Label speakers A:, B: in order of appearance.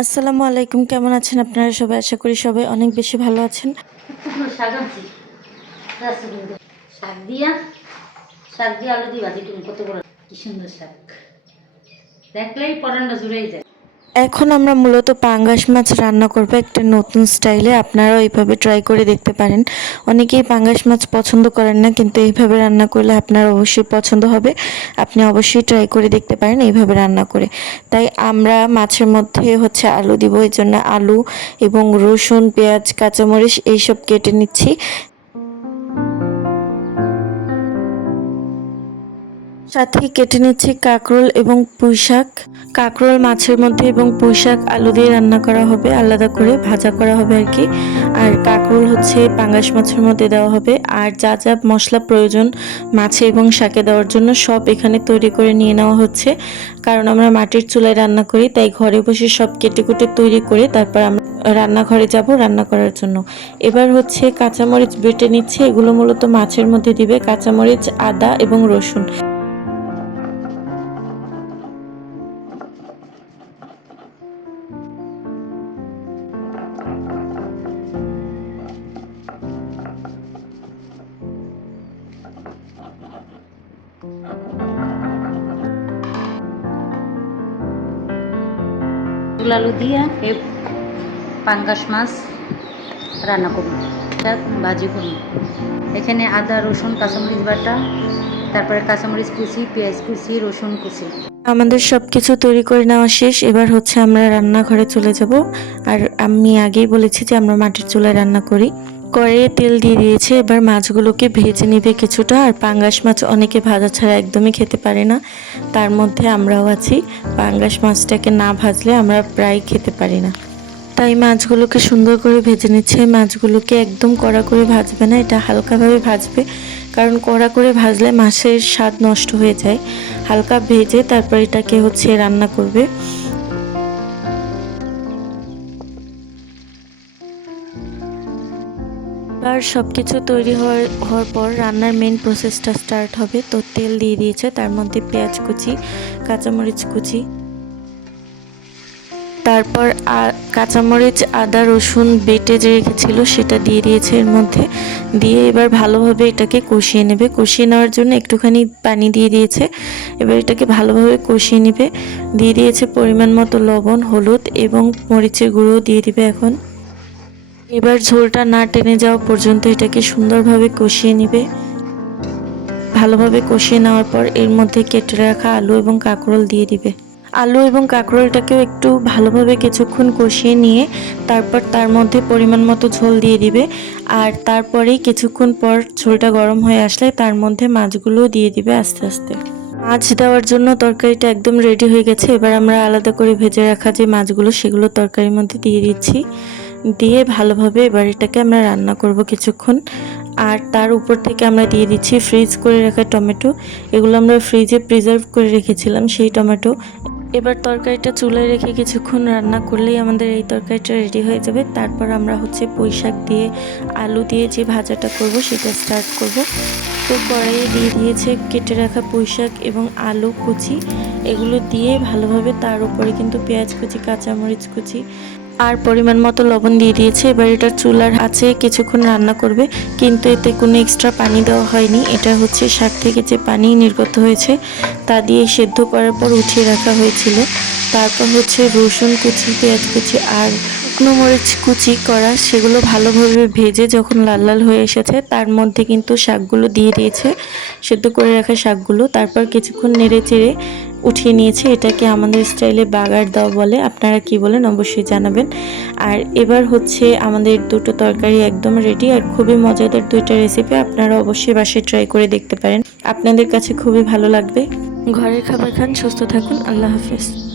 A: আসসালামু আলাইকুম, কেমন আছেন আপনারা সবাই? আশা করি সবাই অনেক বেশি ভালো আছেন।
B: দিয়া, শাক দিয়ে আলু দিয়ে ভাজি, তুমি কত বড়? কি সুন্দর শাক। দেখলেই পরান্ডা জুড়েই যায়।
A: এখন আমরা মূলত পাঙ্গাস মাছ রান্না করব একটা নতুন স্টাইলে। আপনারাও এইভাবে ট্রাই করে দেখতে পারেন। অনেকেই পাঙ্গাস মাছ পছন্দ করেন না, কিন্তু এইভাবে রান্না করলে আপনার অবশ্যই পছন্দ হবে। আপনি অবশ্যই ট্রাই করে দেখতে পারেন এইভাবে রান্না করে। তাই আমরা মাছের মধ্যে হচ্ছে আলু দিব এই জন্য আলু এবং রসুন, পেঁয়াজ, কাঁচামরিচ এইসব কেটে নিচ্ছি। সাথে কেটে নিচ্ছি কাঁকরোল এবং পুঁই শাক কাঁকরোল মাছের মধ্যে এবং পুঁই শাক আলু দিয়ে রান্না করা হবে, আলাদা করে ভাজা করা হবে আর কি। আর কাঁকরোল হচ্ছে পাঙ্গাস মাছের মধ্যে দেওয়া হবে। আর যা যা মশলা প্রয়োজন মাছে এবং শাকে দেওয়ার জন্য সব এখানে তৈরি করে নিয়ে নেওয়া হচ্ছে। কারণ আমরা মাটির চুলায় রান্না করি, তাই ঘরে বসে সব কেটে কুটে তৈরি করে তারপর আমরা রান্নাঘরে যাব রান্না করার জন্য। এবার হচ্ছে কাঁচামরিচ বেটে নিচ্ছে, এগুলো মূলত মাছের মধ্যে দিবে। কাঁচামরিচ, আদা এবং রসুন।
B: এগুলো আলু দিয়া এই পাঙ্গাস মাছ রান্না করুন এটা ভাজি করুন এখানে আদা, রসুন, কাঁচামরিচ বাটা, তারপরে কাঁচামরিচ কুচি, পেঁয়াজ কুচি, রসুন কুচি।
A: আমাদের সব কিছু তৈরি করে নেওয়া শেষ। এবার হচ্ছে আমরা রান্নাঘরে চলে যাব। আর আমি আগেই বলেছি যে আমরা মাটির চুলায় রান্না করি। কড়াইয়ে তেল দিয়ে দিয়েছে, এবার মাছগুলোকে ভেজে নেবে কিছুটা, আর পাঙ্গাস মাছ অনেকে ভাজা ছাড়া একদমই খেতে পারে না। তার মধ্যে আমরাও আছি, পাঙ্গাস মাছটাকে না ভাজলে আমরা প্রায় খেতে পারি না। তাই মাছগুলোকে সুন্দর করে ভেজে নিচ্ছে, মাছগুলোকে একদম কড়া করে ভাজবে না, এটা হালকাভাবে ভাজবে, কারণ কড়া করে ভাজলে মাছের স্বাদ নষ্ট হয়ে যায়। হালকা ভেজে তারপর এটাকে হচ্ছে রান্না করবে। আর সব কিছু তৈরি হওয়ার পর রান্নার মেন প্রসেসটা স্টার্ট হবে। তো তেল দিয়ে দিয়েছে, তার মধ্যে পেঁয়াজ কুচি, কাঁচামরিচ কুচি। তারপর কাঁচামরিচ, আদা, রসুন বেটে যে রেখেছিল সেটা দিয়ে দিয়েছে এর মধ্যে। দিয়ে এবার ভালোভাবে এটাকে কষিয়ে নেবে। কষিয়ে নেওয়ার জন্য একটুখানি পানি দিয়ে দিয়েছে। এবার এটাকে ভালোভাবে কষিয়ে নেবে। দিয়ে দিয়েছে পরিমাণ মতো লবণ, হলুদ এবং মরিচের গুঁড়ো দিয়ে দিবে এখন। এবার ঝোলটা না টেনে যাওয়া পর্যন্ত এটাকে সুন্দরভাবে কষিয়ে নেবে। ভালোভাবে কষিয়ে নেওয়ার পর এর মধ্যে কেটে রাখা আলু এবং কাঁকরোল দিয়ে দিবে। আলু এবং কাঁকরোলটাকেও একটু ভালোভাবে কিছুক্ষণ কষিয়ে নিয়ে তারপর তার মধ্যে পরিমাণ মতো ঝোল দিয়ে দিবে। আর তারপরেই কিছুক্ষণ পর ঝোলটা গরম হয়ে আসলে তার মধ্যে মাছগুলোও দিয়ে দিবে আস্তে আস্তে। মাছ দেওয়ার জন্য তরকারিটা একদম রেডি হয়ে গেছে। এবার আমরা আলাদা করে ভেজে রাখা যে মাছগুলো, সেগুলো তরকারির মধ্যে দিয়ে দিচ্ছি। দিয়ে ভালোভাবে এবার এটাকে আমরা রান্না করব কিছুক্ষণ। আর তার উপর থেকে আমরা দিয়ে দিচ্ছি ফ্রিজ করে রাখা টমেটো। এগুলো আমরা ফ্রিজে প্রিজার্ভ করে রেখেছিলাম সেই টমেটো। এবার তরকারিটা চুলায় রেখে কিছুক্ষণ রান্না করলেই আমাদের এই তরকারিটা রেডি হয়ে যাবে। তারপর আমরা হচ্ছে পুঁই শাক দিয়ে আলু দিয়ে যে ভাজাটা করব সেটা স্টার্ট করব। তো কড়াইয়ে দিয়ে দিয়েছে কেটে রাখা পুঁই শাক এবং আলু কুচি। এগুলো দিয়ে ভালোভাবে তার উপরে কিন্তু পেঁয়াজ কুচি, কাঁচামরিচ কুচি আর পরিমাণ মতো লবণ দিয়ে দিয়েছে। এবার এটা চুলার আছে, কিছুক্ষণ রান্না করবে। কিন্তু এতে কোনো এক্সট্রা পানি দেওয়া হয়নি। এটা হচ্ছে শাক থেকে যে পানি নির্গত হয়েছে, তা দিয়ে সেদ্ধ করার পর উঠিয়ে রাখা হয়েছিল। তারপর হচ্ছে রসুন কুচি, পেঁয়াজ কুচি আর শুকনো মরিচ কুচি করা, সেগুলো ভালোভাবে ভেজে যখন লাল লাল হয়ে এসেছে, তার মধ্যে কিন্তু শাকগুলো দিয়ে দিয়েছে। সেদ্ধ করে রাখা শাকগুলো, তারপর কিছুক্ষণ নেড়ে চেড়ে উঠিয়ে নিয়েছে, এটাকে আমাদের স্টাইলে বাগার দাও বলে। আপনারা কি বলেন অবশ্যই জানাবেন। আর এবার হচ্ছে আমাদের দুটো তরকারি একদম রেডি আর খুবই মজাদার দুইটা রেসিপি আপনারা অবশ্যই বাসায় ট্রাই করে দেখতে পারেন। আপনাদের কাছে খুবই ভালো লাগবে। ঘরের খাবার খান, সুস্থ থাকুন, আল্লাহ হাফেজ।